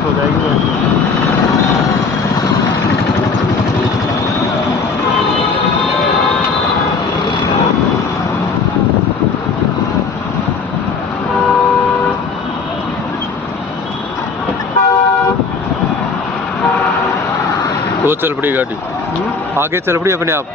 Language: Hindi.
फिक्स हो जाएगी। वो चल पड़ी गाड़ी, आगे चल पड़ी अपने आप।